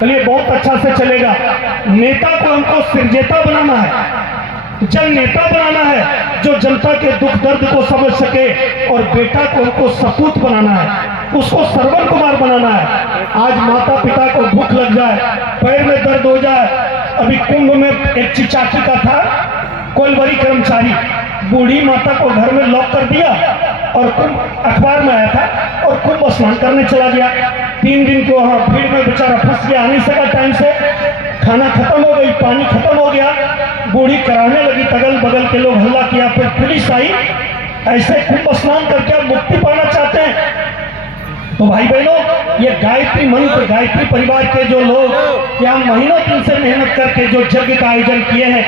चलिए बहुत अच्छा से चलेगा। नेता को हमको सिरजेता बनाना है, जन नेता बनाना है जो जनता के दुख दर्द को समझ सके, और बेटा को हमको सपूत बनाना है, उसको श्रवण कुमार बनाना है। आज माता पिता को भूख लग जाए, पैर में दर्द हो जाए, अभी कुंभ में एक चिचाची का था, कोलवरी कर्मचारी, बूढ़ी माता को घर में लॉक कर दिया और कुंभ अखबार में आया था और कुंभ स्नान करने चला गया। 3 दिन को वहां भीड़ में बेचारा फंस गया, आ नहीं सका टाइम से, खाना खत्म हो गई, पानी खत्म हो गया, बूढ़ी कराने लगी, अगल बगल के लोग हल्ला किया, फिर पुलिस आई। ऐसे कुंभ स्नान करके आप मुक्ति पाना चाहते हैं? तो भाई बहनों, ये गायत्री मंत्र, गायत्री परिवार के जो लोग यहाँ महीनों दिन से मेहनत करके जो यज्ञ का आयोजन किए हैं,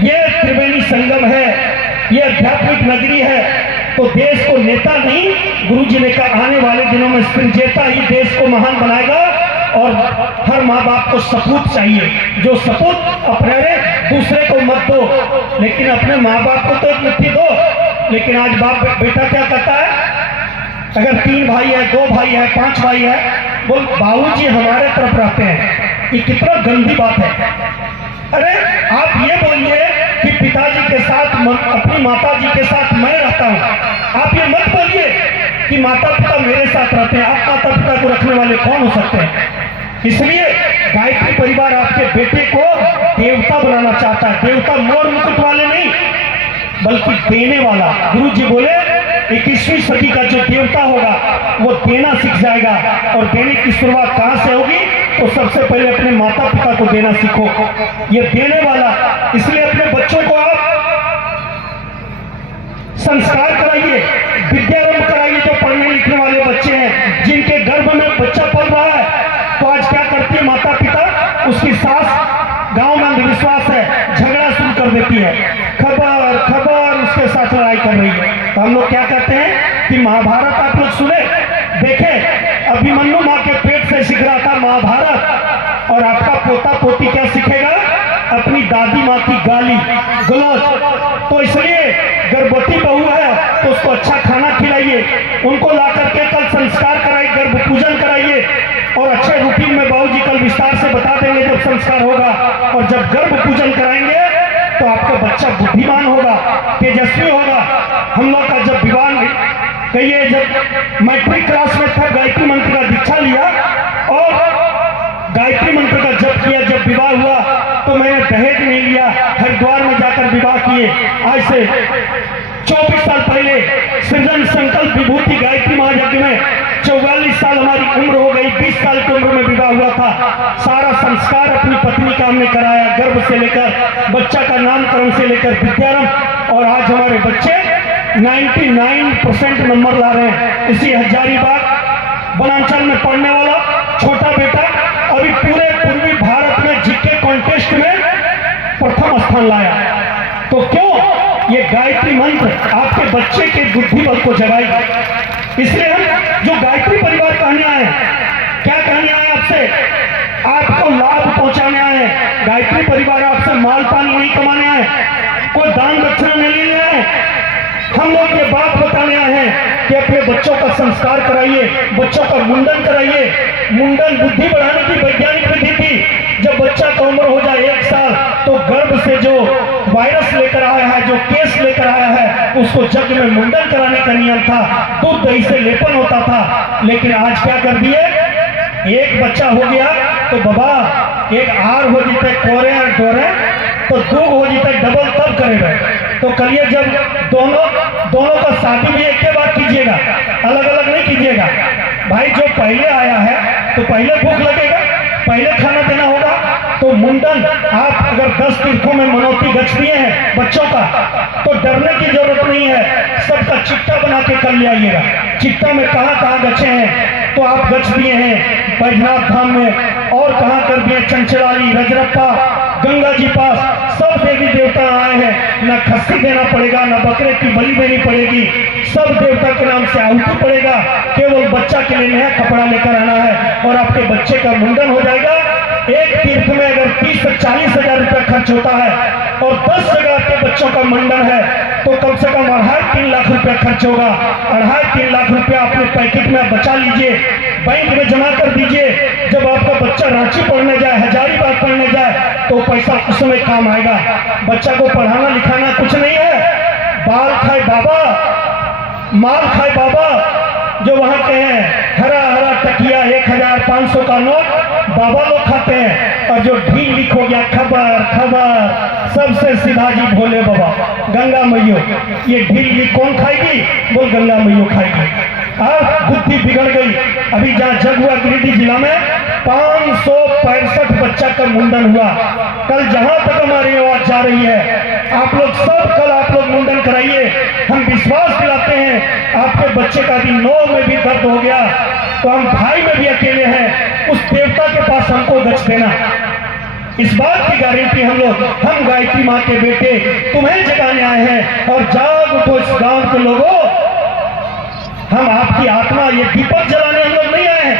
ये त्रिवेणी संगम है, ये आध्यात्मिक नगरी है, तो देश को नेता नहीं, गुरु जी ने कहा आने वाले दिनों में सिरजेता ही देश को महान बनाएगा। और हर माँ बाप को सपूत चाहिए, जो सपूत अपने दूसरे को मत दो, लेकिन अपने माँ बाप को तो एक मुट्ठी दो। लेकिन आज बाप बेटा क्या कहता है, अगर 3 भाई है, 2 भाई है, 5 भाई है, बोल बाबूजी हमारे तरफ रहते हैं, ये कितना गंदी बात है। अरे आप ये बोलिए कि पिताजी के साथ, अपनी माता जी के साथ मैं रहता हूँ, आप ये मत बोलिए कि माता पिता मेरे साथ रहते हैं। आप माता पिता को रखने वाले कौन हो सकते हैं? इसलिए गायत्री परिवार आपके बेटे को देवता बनाना चाहता है, देवता मोर मुकुट वाले नहीं, बल्कि देने वाला। गुरु जी बोले 21वीं सदी का जो देवता होगा वो देना सीख जाएगा, और देने की शुरुआत कहाँ से होगी? तो सबसे पहले अपने माता पिता को देना सीखो, ये देने वाला। इसलिए अपने बच्चों को आप संस्कार कराइए, विद्यारंभ कराइए। जो पढ़ने लिखने वाले बच्चे हैं, जिनके गर्भ में बच्चा पल रहा है, तो आज क्या करती है माता पिता, उसकी सास, गांव में अंधविश्वास है, झगड़ा शुरू कर देती है, खबर खबर उसके साथ लड़ाई कर रही है। तो हम लोग क्या कहते हैं कि महाभारत आप लोग सुने, देखे, अभिमन्यु माँ के पेट से सीख रहा था महाभारत, और आपका पोता पोती क्या सीखेगा? अपनी दादी माँ की गाली गलौज। तो इसलिए गर्भवती बहू है तो उसको अच्छा खाना खिलाइए, उनको ला करके कल संस्कार कराइए, गर्भ पूजन कराइए, और अच्छे रूटीन में बाबूजी कल विस्तार से बता देंगे जब संस्कार होगा। और जब गर्भ पूजन कराएंगे तो आपका बच्चा बुद्धिमान होगा, तेजस्वी होगा। हम लोग का जब विवाह कहिए, जब मैट्रिक क्लास में था, गायत्री मंत्र का दीक्षा लिया और गायत्री मंत्र का जप किया, जब विवाह हुआ तो मैंने दहेज नहीं लिया, हरिद्वार में जाकर विवाह किए। आज से 24 साल पहले सृजन संकल्प विभूति गायत्री महायज्ञ में 44 साल हमारी उम्र हो गई, 20 साल की उम्र में विवाह हुआ था। सारा संस्कार अपनी पत्नी का हमने कराया, गर्भ से लेकर बच्चा का नामकरण से लेकर विद्यारंभ, और आज हमारे बच्चे 99% नंबर ला रहे हैं। इसी हजारीबाग वनांचल में पढ़ने वाला छोटा बेटा अभी पूरे पूर्वी भारत में जीके कॉन्टेस्ट में प्रथम स्थान लाया। तो क्यों? ये गायत्री मंत्र आपके बच्चे के बुद्धि बल को जगाएगा। इसलिए हम जो गायत्री परिवार कहने आए, क्या कहने आए आपसे? आपको लाभ पहुंचाने आए। गायत्री परिवार आपसे माल पानी नहीं कमाने आए, कोई दान दक्षिणा नहीं लेने आए। हम लोग ये बात बताने आए हैं कि अपने बच्चों का संस्कार कराइए, बच्चों का मुंडन कराइए। मुंडन बुद्धि बढ़ाने की वैज्ञानिक विधि थी। जब बच्चा का उम्र हो जाए 1 साल, तो गर्भ से जो वायरस लेकर आया है, जो केस लेकर आया है, उसको जग में मुंडन कराने का नियम था। दूध दही से लेपन होता था। लेकिन आज क्या कर दिए, एक बच्चा हो गया तो बाबा एक आर हो जीते कोरे और डोरे, तो 2 हो जीते डबल, तब करेगा। तो करिए, जब दोनों का शादी भी एक के बाद कीजिएगा, अलग अलग नहीं कीजिएगा। भाई जो पहले आया है तो पहले भूख लगेगा, पहले खाना देना होगा। तो मुंडन आप अगर 10 तीर्थों में मनौती गछ दिए हैं बच्चों का, तो डरने की जरूरत नहीं है। सबका चिट्टा बना के कर ले आइएगा। चिट्टा में कहाँ कहाँ गच्छे हैं तो आप गछ दिए हैं बैजनाथ धाम में, और कहाँ कर दिए चंचलाली, रजरप्पा, गंगा जी पास, सब देवी देवता आए हैं। ना खस्सी देना पड़ेगा, ना बकरे की बलि देनी पड़ेगी, सब देवता के नाम से आहुति पड़ेगा। केवल बच्चा के लिए नया कपड़ा लेकर आना है और आपके बच्चे का मुंडन हो जाएगा। एक तीर्थ में अगर 30 से 40 हजार रुपया खर्च होता है और 10 जगह के बच्चों का मुंडन है, तो कम से कम 2.5-3 लाख रुपया खर्च होगा। 2.5-3 लाख रुपया अपने पैकेट में बचा लीजिए, बैंक में जमा कर दीजिए। जब आपका बच्चा रांची पढ़ने जाए, हजारीबाग पढ़ने जाए तो पैसा उस समय काम आएगा। बच्चा को पढ़ाना लिखाना कुछ नहीं है, बाल खाए बाबा माल खाए बाबा, जो वहां के हैं हरा हरा तकिया 1500 का नोट बाबा लोग खाते हैं। और जो ढील लिख हो गया खबर खबर, सबसे सीधा जी भोले बाबा गंगा मैयो। ये ढील लिख कौन खाएगी? बोल गंगा मैयो खाएगी। अब बुद्धि बिगड़ गई। अभी जहाँ जग हुआ गिरिडीह जिला में 565 बच्चा का मुंडन हुआ। कल जहां तक हमारी आवाज जा रही है, आप लोग सब कल आप लोग मुंडन कराइए। हम विश्वास दिलाते हैं आपके बच्चे का भी नौ में भी दर्द हो गया तो हम भाई में भी अकेले हैं, उस देवता के पास हमको गच देना। इस बात की गारंटी हम गायत्री माँ के बेटे तुम्हें जगाने आए हैं। और जाग उठो इस गांव के लोगों, हम आपकी आत्मा, ये दीपक जलाने हम लोग नहीं आए हैं।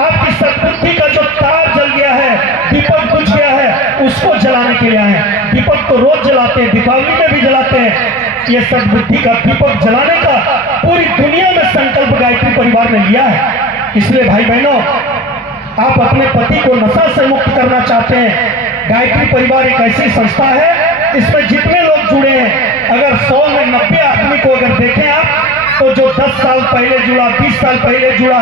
आपकी सद्बुद्धि का जो तार जल गया है, दीपक बुझ गया है, उसको जलाने के लिए आए हैं। दीपक तो रोज जलाते हैं, दीपावली में भी जलाते हैं। ये सद्बुद्धि का दीपक जलाने का पूरी दुनिया में संकल्प गायत्री परिवार ने लिया है। इसलिए भाई बहनों, आप अपने पति को नशा से मुक्त करना चाहते हैं, गायत्री परिवार एक ऐसी संस्था है, इसमें जितने लोग जुड़े हैं, अगर 100 में 90 आदमी को अगर देखें आप, तो जो 10 साल पहले जुड़ा, 20 साल पहले जुड़ा,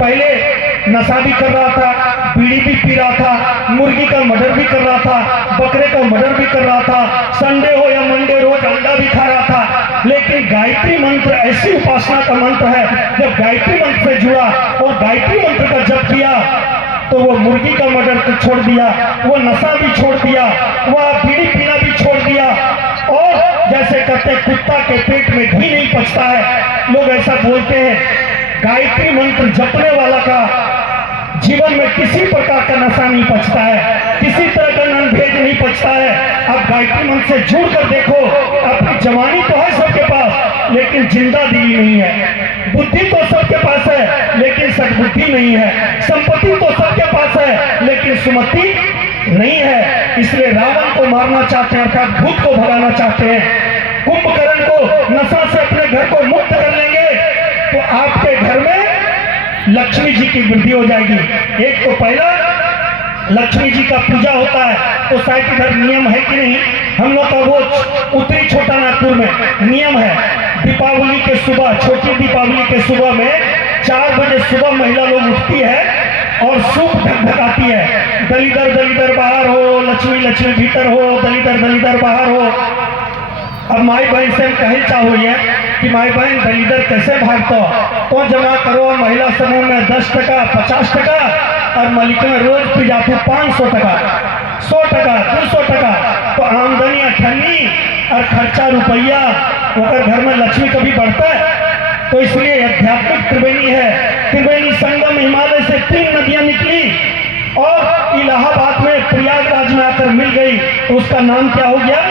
पहले नशा भी कर रहा था, बीड़ी भी पी रहा था, मुर्गी का मर्डर भी कर रहा था, बकरे का मर्डर भी कर रहा था, संडे हो या मंडे रोज अंडा भी खा रहा था। लेकिन गायत्री मंत्र ऐसी उपासना का मंत्र है, जब गायत्री मंत्र से जुड़ा और गायत्री मंत्र का जप किया तो वो मुर्गी का मर्डर को छोड़ दिया, वो नशा भी छोड़ दिया, वह बीड़ी पीना भी छोड़ दिया। और जैसे कहते हैं कुत्ता के पेट में घी नहीं पचता है, लोग ऐसा बोलते हैं। गायत्री मंत्र जपने वाला का जीवन में किसी प्रकार का नशा नहीं पचता है, किसी तरह का ननभेज नहीं पचता है। आप गायत्री मंत्र से जुड़ कर देखो, अपनी जवानी तो है सबके पास, लेकिन जिंदा दिली नहीं है। बुद्धि तो सबके पास है, लेकिन सद्बुद्धि नहीं है। संपत्ति तो सबके पास है, लेकिन सुमति नहीं है। इसलिए रावण को मारना चाहते हैं, अर्थात भूत को भगाना चाहते हैं। कुंभकर्ण को नशा से अपने घर को मुक्त कर लेंगे तो आपके घर में लक्ष्मी जी की वृद्धि हो जाएगी। एक तो पहला लक्ष्मी जी का पूजा होता है, तो शायद इधर नियम है कि नहीं, हम लोग का वो उत्तरी छोटा नागपुर में नियम है। दीपावली के सुबह, छोटी दीपावली के सुबह में 4 बजे सुबह महिला लोग उठती है और सूप ढकढकाती है, दलिदर दलिदर बाहर हो, लक्ष्मी लक्ष्मी भीतर हो, दलिदर दलिदर बाहर हो। अब माई बहन से हम कहे चाहो ये कि माई बहन दलिदर कैसे भागता, तो जमा करो महिला समूह में 10 टका 50 टका, और मलिक में रोज पी जाती 500 टका 100 टका 200 टका। तो आमदनी 98 और खर्चा रुपया, अगर घर में लक्ष्मी कभी बढ़ता है। तो इसलिए आध्यात्मिक त्रिवेणी है। त्रिवेणी संगम हिमालय से 3 नदियां निकली और इलाहाबाद में प्रयागराज में आकर मिल गई, तो उसका नाम क्या हो गया?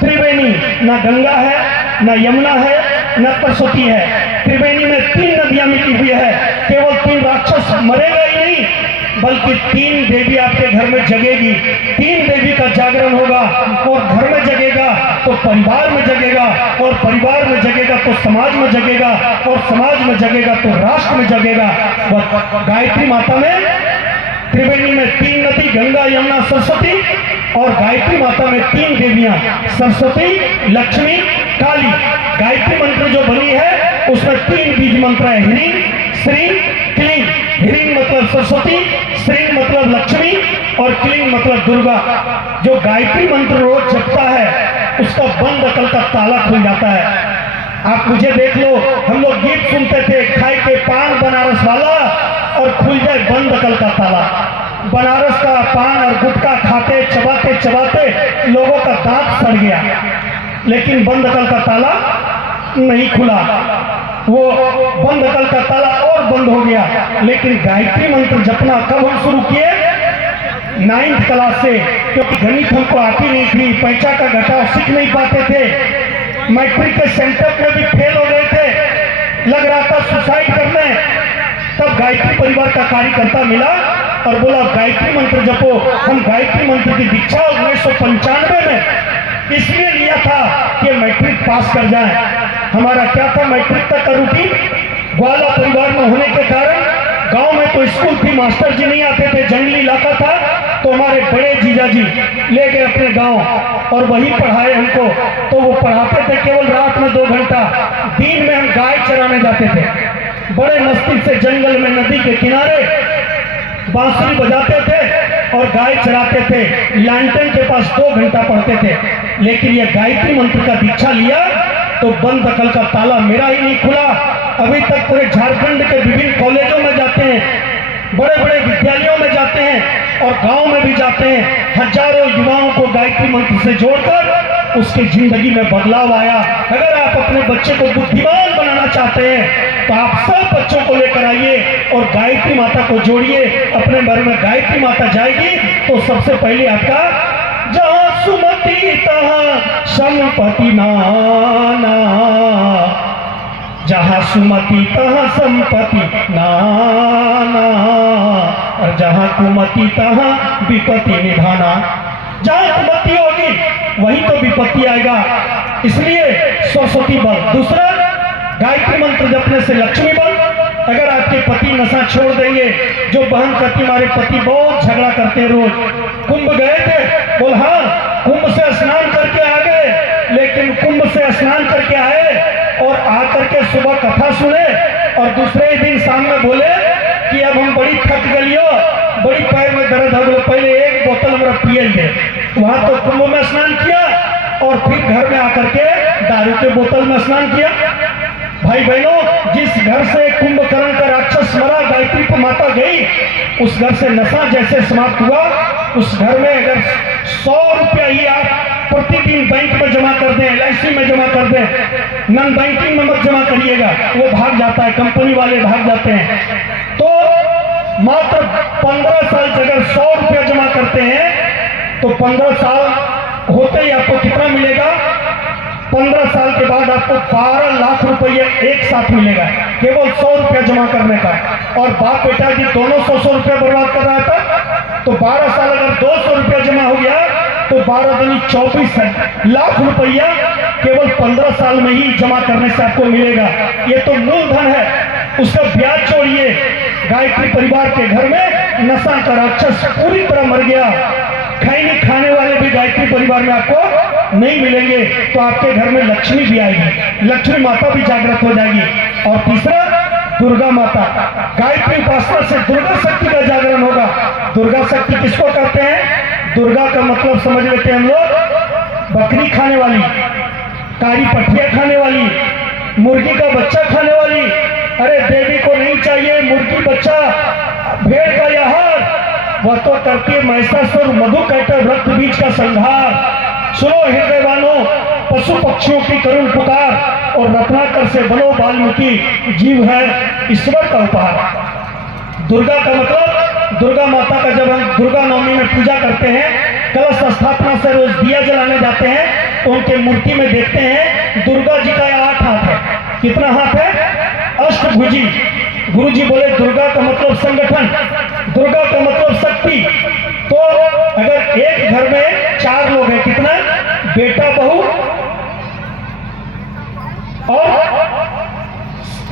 त्रिवेणी। ना गंगा है, ना यमुना है, न सरस्वती है। त्रिवेणी में 3 नदियां मिली हुई है। केवल 3 राक्षस मरेगा ही नहीं, बल्कि 3 देवी आपके घर में जगेगी। 3 देवी का जागरण होगा, और घर में जगेगा तो परिवार में जगेगा, और परिवार में जगेगा तो समाज में जगेगा, और समाज में जगेगा तो राष्ट्र में जगेगा। गायत्री माता में त्रिवेणी में 3 नदी, गंगा यमुना सरस्वती, और गायत्री माता में 3 देवियां, सरस्वती लक्ष्मी काली। गायत्री मंत्र जो बनी है उसमें 3 बीज मंत्र है, ह्रीं श्रीं क्लीं। ह्रीं मतलब सरस्वती, श्रीं मतलब लक्ष्मी, और क्लीं मतलब दुर्गा। जो गायत्री मंत्र रोज जपता है उसका बंद अकल का ताला खुल जाता है। आप मुझे देख लो, हम लोग गीत सुनते थे, खाए के पान बनारस वाला और खुल जाए बंद अकल का ताला। बनारस का पान और गुटखा खाते चबाते चबाते लोगों का दांत सड़ गया, लेकिन बंद अकल का ताला नहीं खुला। वो बंद अकल का ताला और बंद हो गया। लेकिन गायत्री मंत्र जपना कब हम शुरू किए? 9th क्लास से, क्योंकि गणित हमको आती नहीं थी, पैसा का घटाव सीख नहीं पाते थे, मैट्रिक के सेंटर में भी फेल हो गए थे, लग रहा था सुसाइड करने। तब गायत्री परिवार का कार्यकर्ता मिला और बोला गायत्री मंत्र जपो। हम गायत्री मंत्र की दीक्षा 1995 में इसलिए लिया था कि मैट्रिक पास कर जाए। हमारा क्या था मैट्रिक तक का रूटीन, ग्वाला परिवार में होने के कारण गांव में तो स्कूल थी, मास्टर जी नहीं आते थे, जंगली इलाका था, तो हमारे बड़े जीजा जी ले गए अपने गांव और वही पढ़ाए हमको। तो वो पढ़ाते थे केवल रात में 2 घंटा, दिन में हम गाय चराने जाते थे। बड़े मस्ती से जंगल में नदी के किनारे बांसुरी बजाते थे और गाय चराते थे। लालटेन के पास 2 घंटा पढ़ते थे। लेकिन ये गायत्री मंत्र का दीक्षा लिया तो बंद अकल का ताला मेरा ही नहीं खुला। अभी तक पूरे झारखंड के विभिन्न कॉलेजों में जाते हैं, बड़े बड़े विद्यालयों में जाते हैं और गांव में भी जाते हैं। हजारों युवाओं को गायत्री मंत्र से जोड़कर उसकी जिंदगी में बदलाव आया। अगर आप अपने बच्चे को बुद्धिमान बनाना चाहते हैं तो आप सब बच्चों को लेकर आइए और गायत्री माता को जोड़िए। अपने घर में गायत्री माता जाएगी तो सबसे पहले आपका जहाँ सुमति तहाँ संपत्ति नाना, जहाँ सुमति तहाँ संपत्ति नाना, और जहाँ कुमति तहाँ विपत्ति निधाना। जहाँ कुमति होगी वही तो विपत्ति आएगा। इसलिए सरस्वती बल। दूसरा, गायत्री मंत्र जपने से लक्ष्मी बल। अगर आपके पति नशा छोड़ देंगे, जो बहन कहती हमारे पति बहुत झगड़ा करते हैं रोज, कुंभ गए थे, बोल हाँ कुंभ से स्नान करके आ गए, लेकिन कुंभ से स्नान करके आए और आकर के सुबह कथा सुने और दूसरे दिन शाम में बोले कि अब हम बड़ी थक गलियो, बड़ी पैर में दर्द हो गया, पहले 1 बोतल हमारा पिएंगे। वहां तो कुंभ में स्नान किया और फिर घर में आकर के दारू के बोतल में स्नान किया। भाई बहनों, जिस घर से कुंभकर्ण का राक्षस मरा, गायत्री माता गई, उस घर से नशा जैसे समाप्त हुआ। उस घर में अगर 100 रुपया ही आप प्रतिदिन बैंक में जमा कर दें, LIC में जमा कर दें, नॉन बैंकिंग में मत जमा करिएगा, वो भाग जाता है, कंपनी वाले भाग जाते हैं। तो मात्र 15 साल से अगर 100 रुपया जमा करते हैं तो 15 साल होते ही आपको कितना मिलेगा? 15 साल के बाद आपको 12 लाख रुपये एक साथ मिलेगा, केवल 100 रुपया जमा करने का। और बाप बेटा जी दोनों 100 रुपया बर्बाद कर रहा था, तो 12 साल अगर 200 रुपया जमा हो गया तो 12 दूनी 24 लाख रुपया केवल 15 साल में ही जमा करने से आपको मिलेगा। ये तो मूलधन है, उसका ब्याज छोड़िए। गायत्री परिवार के घर में नशा का राक्षस पूरी तरह मर गया। खैनी खाने वाले भी गायत्री परिवार में आपको नहीं मिलेंगे, तो आपके घर में लक्ष्मी भी आएगी, लक्ष्मी माता भी जागृत हो जाएगी। और तीसरा, दुर्गा माता। गायत्री उपासना से दुर्गा शक्ति का जागरण होगा। दुर्गा शक्ति किसको कहते हैं? दुर्गा का मतलब समझ लेते हैं हम लोग, बकरी खाने वाली, कारी पठिया खाने वाली, मुर्गी का बच्चा खाने वाली। अरे देवी को नहीं चाहिए मुर्गी बच्चा, भेड़ का आहार, वह तो करती है महिषासुर मधु कहकर रक्त बीज का संहार। सुनो हृदयवानों, पशु पक्षियों की करुण पुकार और रत्नाकर से बनो वाल्मीकि, जीव है ईश्वर का उपहार। दुर्गा का मतलब, दुर्गा माता का जब हम दुर्गा नवमी में पूजा करते हैं, कलश स्थापना से रोज दिया जलाने जाते हैं, तो उनके मूर्ति में देखते हैं दुर्गा जी का 8 हाथ है। कितना हाथ है? अष्टभुजी। गुरु जी बोले दुर्गा का मतलब संगठन, दुर्गा का मतलब शक्ति। तो अगर एक घर में 4 लोग हैं, कितना? बेटा बहू और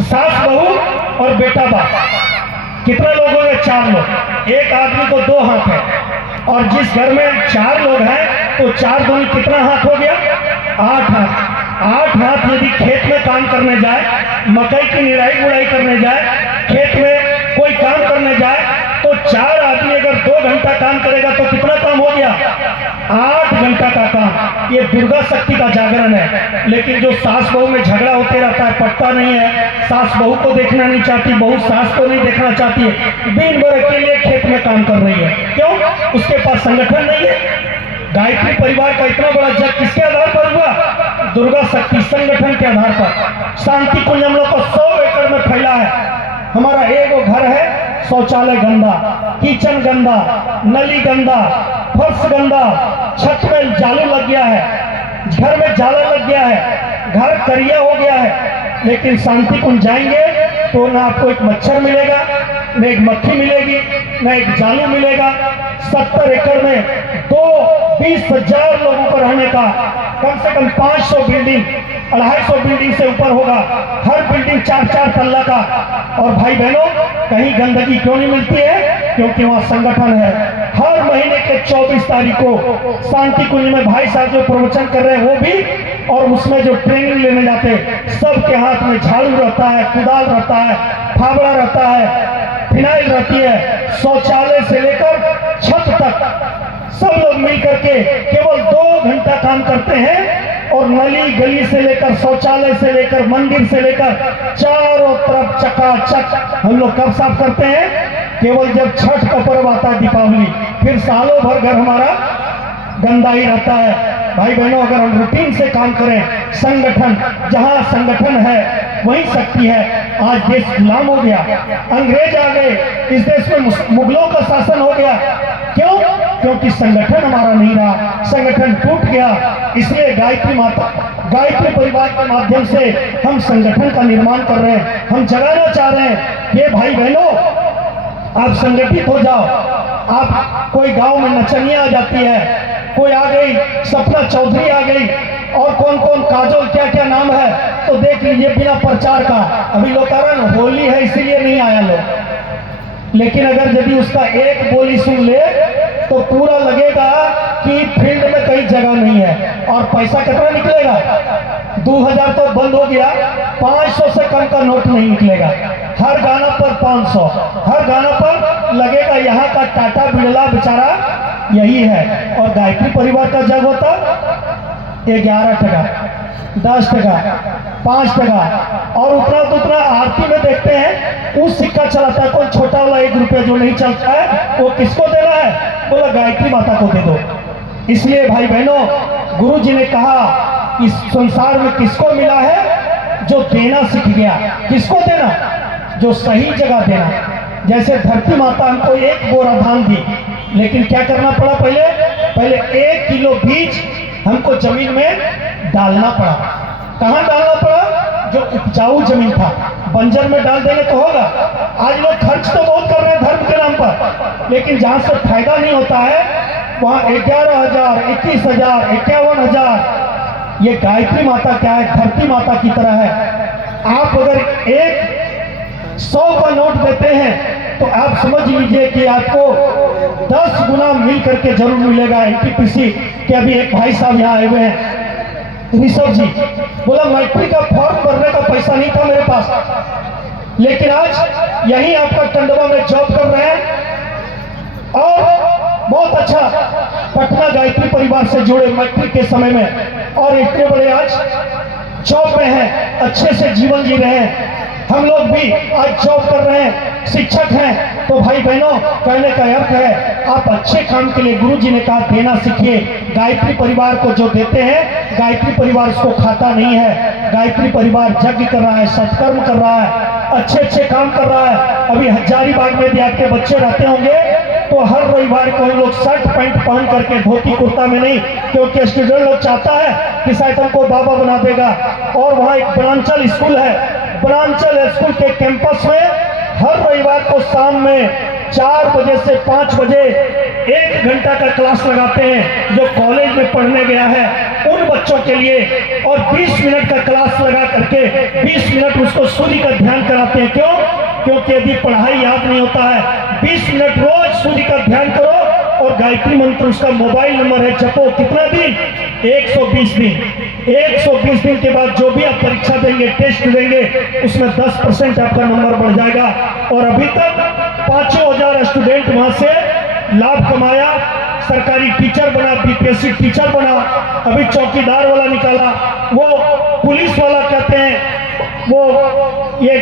सास बहू और बेटा बाप, कितना लोग हो गए? 4 लोग। एक आदमी को 2 हाथ है, और जिस घर में 4 लोग हैं तो 4 दूनी कितना हाथ हो गया? 8 हाथ। 8 हाथ यदि खेत में काम करने जाए, मकई की निराई गुड़ाई करने जाए, खेत में कोई काम करने जाए, तो 4 आदमी अगर 2 घंटा काम करेगा तो कितना काम हो गया? 8 घंटा का काम। ये दुर्गा शक्ति का जागरण है। लेकिन जो सास बहू में झगड़ा होते रहता है, पटता नहीं है, सास बहू को देखना नहीं चाहती, बहू सास को नहीं देखना चाहती है, दिन भर अकेले खेत में काम कर रही है। क्यों? उसके पास संगठन नहीं है। गायत्री परिवार का इतना बड़ा जग किसके आधार पर हुआ? दुर्गा शक्ति संगठन के आधार पर। शांति कुंज हम लोग को 100 एकड़ में फैला है। हमारा एक घर है, शौचालय गंदा, किचन गंदा, नली गंदा, फर्श गंदा, छत में जालू लग गया है, घर में जाला लग गया है, घर करिया हो गया है। लेकिन शांति कुंज जाएंगे तो ना आपको एक मच्छर मिलेगा, न एक मक्खी मिलेगी, न एक जालू मिलेगा। 70 एकड़ में 20,000 लोगों को रहने का, कम से कम 500 बिल्डिंग, 250 बिल्डिंग से ऊपर होगा, हर बिल्डिंग 4-4 तल्ला का। और भाई बहनों, कहीं गंदगी क्यों नहीं मिलती है? क्योंकि वहाँ संगठन है। हर महीने के 24 तारीख को शांति कुंज में भाई साहब जो प्रवचन कर रहे हैं वो भी, और उसमें जो ट्रेनिंग लेने जाते हैं सबके हाथ में झाड़ू रहता है, कुदाल रहता है, फावड़ा रहता है, फिनाइल रहती है। शौचालय से लेकर छत तक सब लोग मिल करके केवल 2 घंटा काम करते हैं, और नली गली से लेकर शौचालय से लेकर मंदिर से लेकर चारों तरफ चकाचक हम लोग कब साफ करते हैं? केवल जब छठ का पर्व आता है, दीपावली, फिर सालों भर घर हमारा गंदा ही रहता है। भाई बहनों, अगर हम रूटीन से काम करें, संगठन, जहां संगठन है वही शक्ति है। आज देश गुलाम हो गया, अंग्रेज आ गए, इस देश में मुगलों का शासन हो गया। क्यों? क्योंकि संगठन हमारा नहीं रहा, संगठन टूट गया। इसलिए गायत्री माता, गायत्री परिवार के माध्यम से हम संगठन का निर्माण कर रहे हैं। हम जगाना चाह रहे हैं कि भाई बहनों, आप संगठित हो जाओ। आप कोई गांव में नचनिया आ जाती है, कोई आ गई, सपना चौधरी आ गई, और कौन कौन, काजोल, क्या क्या नाम है, तो देख लीजिए बिना प्रचार का। अभी लोग कह रहे हैं होली है इसीलिए नहीं आया लोग, लेकिन अगर यदि उसका एक बोली सुन ले तो पूरा लगेगा कि फील्ड में कहीं जगह नहीं है। और पैसा कितना निकलेगा? 2000 तो बंद हो गया, 500 से कम का नोट नहीं निकलेगा। हर गाना पर 500, हर गाना पर लगेगा। यहाँ का टाटा बिरला बेचारा यही है। और गायत्री परिवार का जब होता 11 टका, 10 टका, 5 टका, और उतना तो उतना आरती में देखते हैं उस सिक्का चलाता है। कोई छोटा वाला 1 रुपया जो नहीं चलता है वो किसको देना है? बोला गायत्री माता को दे दो। इसलिए भाई बहनों, गुरु जी ने कहा इस संसार में किसको मिला है? जो देना सीख गया। किसको देना? जो सही जगह देना। जैसे धरती माता हमको 1 बोरा धान दी, लेकिन क्या करना पड़ा? पहले 1 किलो बीज हमको जमीन में डालना पड़ा। कहाँ डालना पड़ा? जो उपजाऊ जमीन था, बंजर में डाल देंगे तो होगा। आज लोग खर्च तो बहुत कर रहे हैं धर्म के नाम पर, लेकिन जहां से फायदा नहीं होता है वहां 11,000, 21,000, 51,000। ये गायत्री माता क्या है? धरती माता की तरह है। आप अगर 100 का नोट देते हैं तो आप समझ लीजिए कि आपको 10 गुना मिल करके जरूर मिलेगा। एनटीपीसी के अभी एक भाई साहब यहाँ आए हुए हैं, ऋषभ जी, बोला मैट्रिक का फॉर्म भरने का पैसा नहीं था मेरे पास, लेकिन आज यही आपका टंडवा में जॉब कर रहे हैं और बहुत अच्छा पटना गायत्री परिवार से जुड़े मैट्रिक के समय में, और इतने बड़े आज जॉब में हैं, अच्छे से जीवन जी रहे हैं। हम लोग भी आज जॉब कर रहे हैं, शिक्षक हैं। तो भाई बहनों, कहने का अर्थ है आप अच्छे काम के लिए, गुरु जी ने कहा देना सीखिए। गायत्री परिवार को जो देते हैं, गायत्री परिवार उसको खाता नहीं है। गायत्री परिवार यज्ञ कर रहा है, सत्कर्म कर रहा है, अच्छे अच्छे काम कर रहा है। अभी हजारीबाग में भी आपके बच्चे रहते होंगे तो हर रविवार को हम लोग शर्ट पैंट पहन करके, धोती कुर्ता में नहीं, क्योंकि स्टूडेंट लोग चाहता है कि शायद हमको बाबा बना देगा। और वहाँ एक बनांचल स्कूल है, बनांचल स्कूल के कैंपस में हर रविवार को शाम में 4 बजे से 5 बजे 1 घंटा का क्लास लगाते हैं जो कॉलेज में पढ़ने गया है उन बच्चों के लिए, और 20 मिनट का क्लास लगा करके 20 मिनट उसको सूर्य का ध्यान कराते हैं। क्यों? क्योंकि यदि पढ़ाई याद नहीं होता है, 20 मिनट रोज सूर्य का ध्यान करो, और गायत्री मंत्र उसका मोबाइल नंबर है, जपो। कितना दिन? 120 दिन। 120 दिन के बाद जो भी आप परीक्षा देंगे, टेस्ट देंगे, उसमें 10% आपका नंबर बढ़ जाएगा। और अभी तक 5,000 स्टूडेंट वहां से लाभ कमाया, सरकारी टीचर बना, बीपीएससी टीचर बना, अभी चौकीदार वाला निकाला, वो पुलिस वाला कहते हैं, वो ये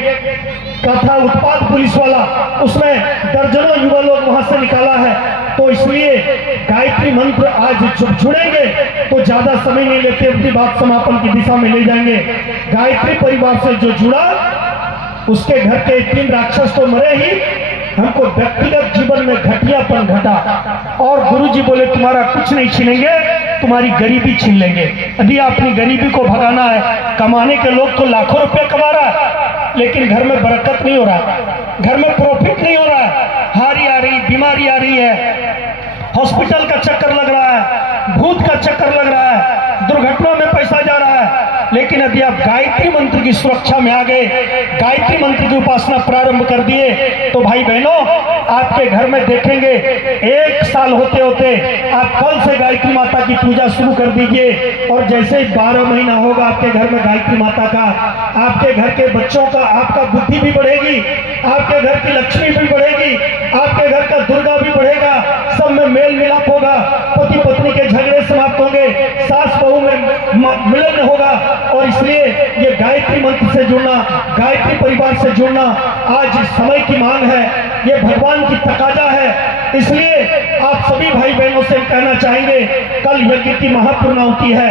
कथा उत्पाद पुलिस वाला, उसमें दर्जनों युवा लोग वहां से निकाला है। तो इसलिए गायत्री मंत्र आज जब जुड़ेंगे तो ज्यादा समय नहीं लेते, अपनी बात समापन की दिशा में ले जाएंगे। गायत्री परिवार से जो जुड़ा उसके घर के 3 राक्षस तो मरे ही, हमको व्यक्तिगत जीवन में घटियापन घटा, और गुरुजी बोले तुम्हारा कुछ नहीं छीनेंगे, तुम्हारी गरीबी छीन लेंगे। यदि अपनी गरीबी को भगाना है, कमाने के लोग तो लाखों रुपए कमा रहा है, लेकिन घर में बरकत नहीं हो रहा, घर में प्रॉफिट नहीं हो रहा है, हारी आ रही, बीमारी आ रही है, हॉस्पिटल का चक्कर लग रहा है, भूत का चक्कर लग रहा है, दुर्घटना में पैसा जा रहा है। लेकिन यदि आप गायत्री मंत्र की सुरक्षा में आ गए, गायत्री मंत्र की उपासना प्रारंभ कर दिए, तो भाई बहनों, आपके घर में देखेंगे 1 साल होते होते आप कल से गायत्री माता की पूजा शुरू कर दीजिए, और जैसे ही 12 महीना होगा आपके घर में गायत्री माता का, आपके घर के बच्चों का, आपका बुद्धि भी बढ़ेगी, आपके घर की लक्ष्मी भी बढ़ेगी, आपके घर का दुर्गा भी बढ़ेगा, सब में मेल मिलाप होगा, पति पत्नी के झगड़े समाप्त होंगे, सास बहू में मिलन होगा। और इसलिए ये गायत्री मंत्र से जुड़ना, गायत्री परिवार से जुड़ना आज समय की मांग है, ये भगवान की तकाजा है। इसलिए आप सभी भाई बहनों से कहना चाहेंगे, कल यज्ञ की महापूर्णाहुति है,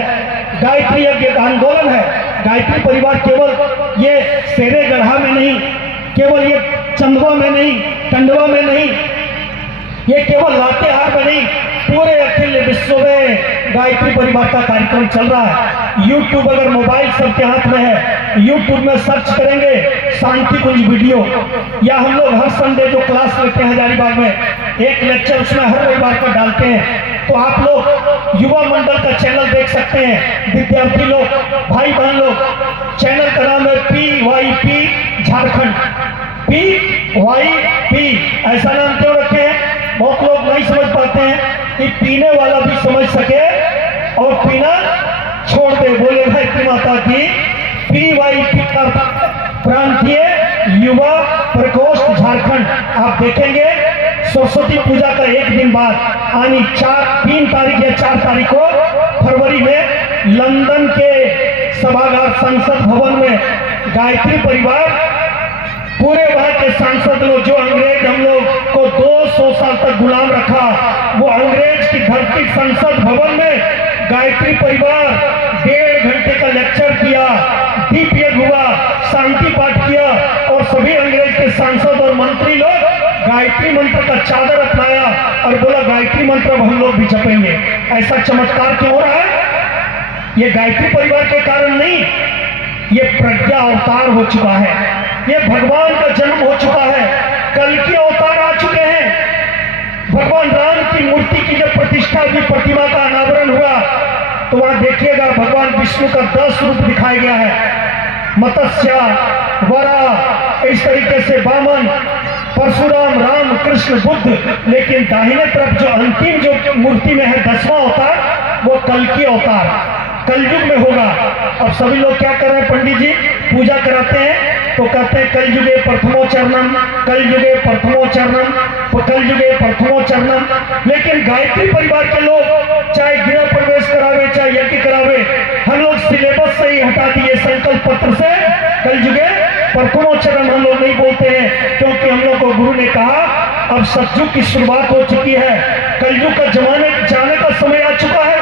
गायत्री यज्ञ का आंदोलन है। गायत्री परिवार केवल ये शेरे गढ़ा में नहीं, केवल ये चंदवा में नहीं, टंडवा में नहीं, ये केवल लातेहार में नहीं, पूरे अखिल विश्व में गायत्री परिवार का कार्यक्रम चल रहा है। यूट्यूब, अगर मोबाइल सबके हाथ में है, यूट्यूब में सर्च करेंगे शांति कुंज वीडियो, या हम लोग हर संडे जो क्लास लेते हैं हजारीबाग में, एक लेक्चर उसमें हर रविवार को डालते हैं, तो आप लोग युवा मंडल का चैनल देख सकते हैं। विद्यार्थी लोग, भाई बहन लोग, चैनल का नाम है PYP झारखंड। PYP ऐसा नाम क्यों रखे हैं? बहुत लोग नहीं समझ पाते हैं कि पीने वाला भी समझ सके और पीना छोड़ दे। बोले गायत्री माता की PYP का प्रांतीय युवा प्रकोष्ठ झारखंड। आप देखेंगे सरस्वती पूजा का एक दिन बाद, यानी 3 तारीख या 4 तारीख को फरवरी में लंदन के सभागार संसद भवन में गायत्री परिवार, पूरे वहां के सांसद लोग, जो अंग्रेज हम लोग को 200 साल तक गुलाम रखा, वो अंग्रेज की धरती संसद भवन में गायत्री परिवार 1.5 घंटे का लेक्चर किया, दीप यज्ञ हुआ, शांति पाठ किया, और सभी अंग्रेज के सांसद और मंत्री लोग गायत्री मंत्र का चादर अपनाया और बोला गायत्री मंत्र अब हम लोग भी जपेंगे। ऐसा चमत्कार क्यों हो रहा है? ये गायत्री परिवार के कारण नहीं, ये प्रज्ञा अवतार हो चुका है, ये भगवान का जन्म हो चुका है, कल के अवतार आ चुके हैं। भगवान राम की मूर्ति की जब प्रतिष्ठा हुई, प्रतिमा का अनावरण हुआ, तो वहां देखिएगा भगवान विष्णु का 10 रूप दिखाया गया है, मत्स्य, वराह, इस तरीके से वामन, परशुराम, राम, कृष्ण, बुद्ध। लेकिन दाहिने तरफ जो अंतिम जो मूर्ति में है 10वां अवतार, वो कल की अवतार, कलयुग में होगा। अब सभी लोग क्या कर रहे हैं? पंडित जी पूजा कराते हैं तो कहते हैं कलयुगे प्रथमो चरणम, कलयुगे प्रथमो चरणम, कलयुगे प्रथमो चरणम। लेकिन गायत्री परिवार के लोग चाहे गृह प्रवेश करावे, चाहे यज्ञ करावे, हम लोग सिलेबस से ही हटा दिए, संकल्प पत्र से कलयुगे प्रथमो चरण हम लोग नहीं बोलते हैं, क्योंकि हम लोग को गुरु ने कहा अब सतयुग की शुरुआत हो चुकी है, कलयुग का जमाने जाने का समय आ चुका है।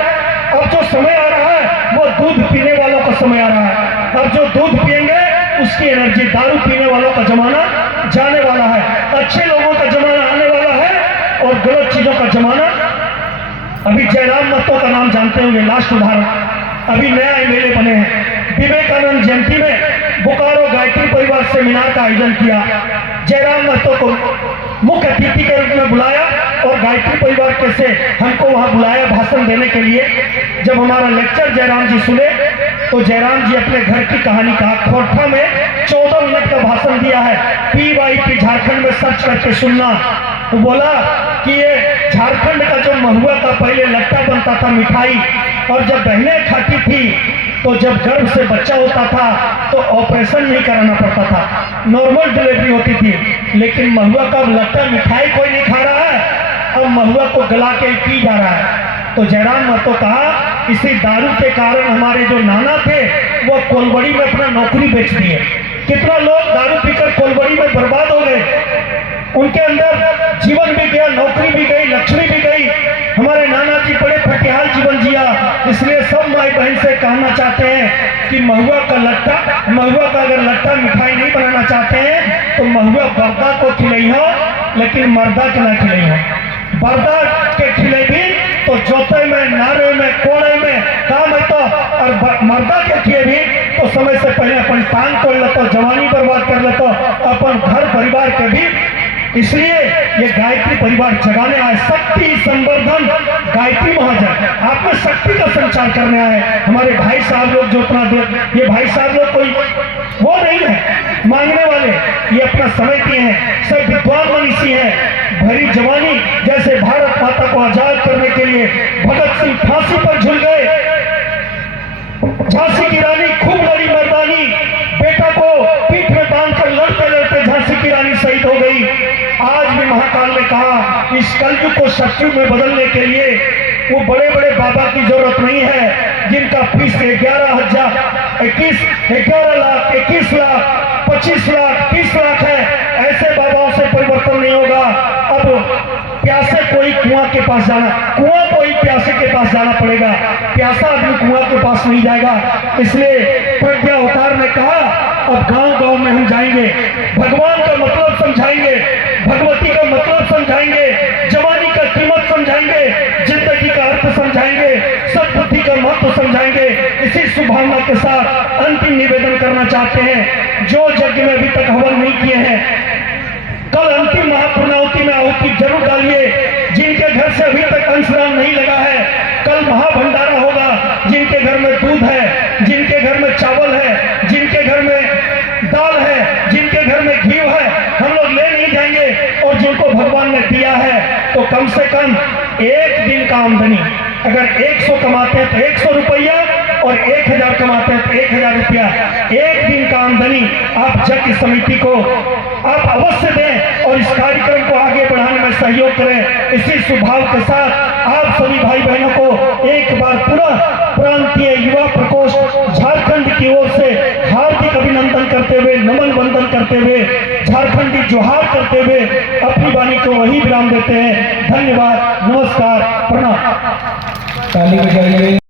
अब जो समय आ रहा है वो दूध पीने वालों का समय आ रहा है। अब जो दूध पिएंगे उसकी एनर्जी, दारू पीने वालों का जमाना जाने वाला है, अच्छे लोगों का जमाना आने वाला है, और गलत चीजों का जमाना। अभी जयराम महतो का नाम जानते होंगे, लास्ट उदाहरण, अभी नया MLA बने हैं। विवेकानंद जयंती में बोकारो गायत्री परिवार सेमिनार का आयोजन किया, जयराम महतो को मुख्य अतिथि के रूप में बुलाया, और गायत्री परिवार के से हमको वहां बुलाया भाषण देने के लिए। जब हमारा लेक्चर जयराम जी सुने, तो जयराम जी अपने घर की कहानी कहा। खोरठा में 14 मिनट का भाषण दिया है, PYP झारखंड में सर्च करके सुनना। वो बोला कि ये झारखंड का जो महुआ का पहले लट्टा बनता था मिठाई, और जब बहनें खाती थी तो जब गर्भ से बच्चा होता था तो ऑपरेशन नहीं कराना पड़ता था, नॉर्मल डिलीवरी होती थी। लेकिन महुआ का लट्टा मिठाई कोई नहीं खा रहा है, अब महुआ को गला के पी जा रहा है। तो जयराम महतो कहा इसी दारू के कारण हमारे जो नाना थे वो कोलबड़ी में अपना नौकरी बेच दिए। कितना लोग दारू पीकर कोलबड़ी में बर्बाद हो गए, उनके अंदर जीवन भी गया, नौकरी भी गई, लक्ष्मी भी गई। हमारे नाना जी बड़े फटिहाल जीवन जिया। इसलिए सब माई बहन से कहना चाहते हैं कि महुआ का अगर लट्टा मिठाई नहीं बनाना चाहते हैं तो महुआ बर्दा को खिलाई हो, लेकिन मर्दा के ना खिलाई हो। बर्दा के खिले भी तो जोते में, नारे में, कोड़े में काम है, तो और मर्दा के खिए भी तो समय से पहले अपन टांग तोड़ लेते, जवानी बर्बाद कर लेते, अपन घर परिवार के भी। इसलिए ये गायत्री परिवार जगाने आए, शक्ति संवर्धन गायत्री महाजन, आप में शक्ति का संचार करने आए। हमारे भाई साहब लोग जो अपना ये भाई साहब लोग कोई वो नहीं है मांगने वाले, ये अपना समय दिए हैं, सब विद्वान मनीषी हैं। भरी जवानी जैसे भारत माता को आजाद करने के लिए भगत सिंह फांसी पर झूल गए, झांसी की रानी खूब लड़ी मर्दानी, बेटा को पीठ में बांधकर लड़ते लड़ते झांसी की रानी शहीद हो गई। आज भी महाकाल ने कहा इस कलयुग को सतयुग में बदलने के लिए वो बड़े बड़े बाबा की जरूरत नहीं है जिनका फीस 11 लाख 21 लाख 25 लाख 30 लाख है। ऐसे बाबाओं से परिवर्तन नहीं होगा। अब प्यासे कोई कुआं के पास जाना, कुआं कोई प्यासे के पास जाना पड़ेगा, प्यासा आदमी कुआं के पास नहीं जाएगा। इसलिए प्रज्ञा अवतार ने कहा अब गांव गांव में हम जाएंगे, भगवान का मतलब समझाएंगे, भगवती का मतलब समझाएंगे, जवानी का कीमत समझाएंगे, जिंदगी का अर्थ समझाएंगे, सद्बुद्धि का महत्व समझाएंगे। इसी शुभकामना के साथ अंतिम निवेदन करना चाहते हैं, जो यज्ञ में अभी तक हवन नहीं किए हैं, कल अंतिम महापूर्णाहुति में आहुति जरूर डालिए। जिनके घर से अभी तक अंशदान नहीं लगा है, कल महाभंडारा होगा। जिनके घर में दूध है, जिनके घर में चावल है, जिनके घर में दाल है, जिनके घर में घी है, हम लोग ले नहीं जाएंगे। और जिनको भगवान ने दिया है तो कम से कम एक दिन का आमदनी, अगर 100 कमाते हैं तो 100 रुपया और 1000 कमाते हैं तो 1000 रुपया, एक दिन का आमदनी आप यज्ञ समिति को आप अवश्य दें और इस कार्यक्रम को आगे बढ़ाने में सहयोग करें। इसी स्वभाव के साथ आप सभी भाई बहनों को एक बार पूरा प्रांतीय युवा प्रकोष्ठ झारखंड की ओर से हार्दिक अभिनंदन करते हुए, नमन वंदन करते हुए, झारखंडी जोहार करते हुए अपनी वाणी को वही विराम देते हैं। धन्यवाद, नमस्कार, प्रणाम। ताली बजाइए।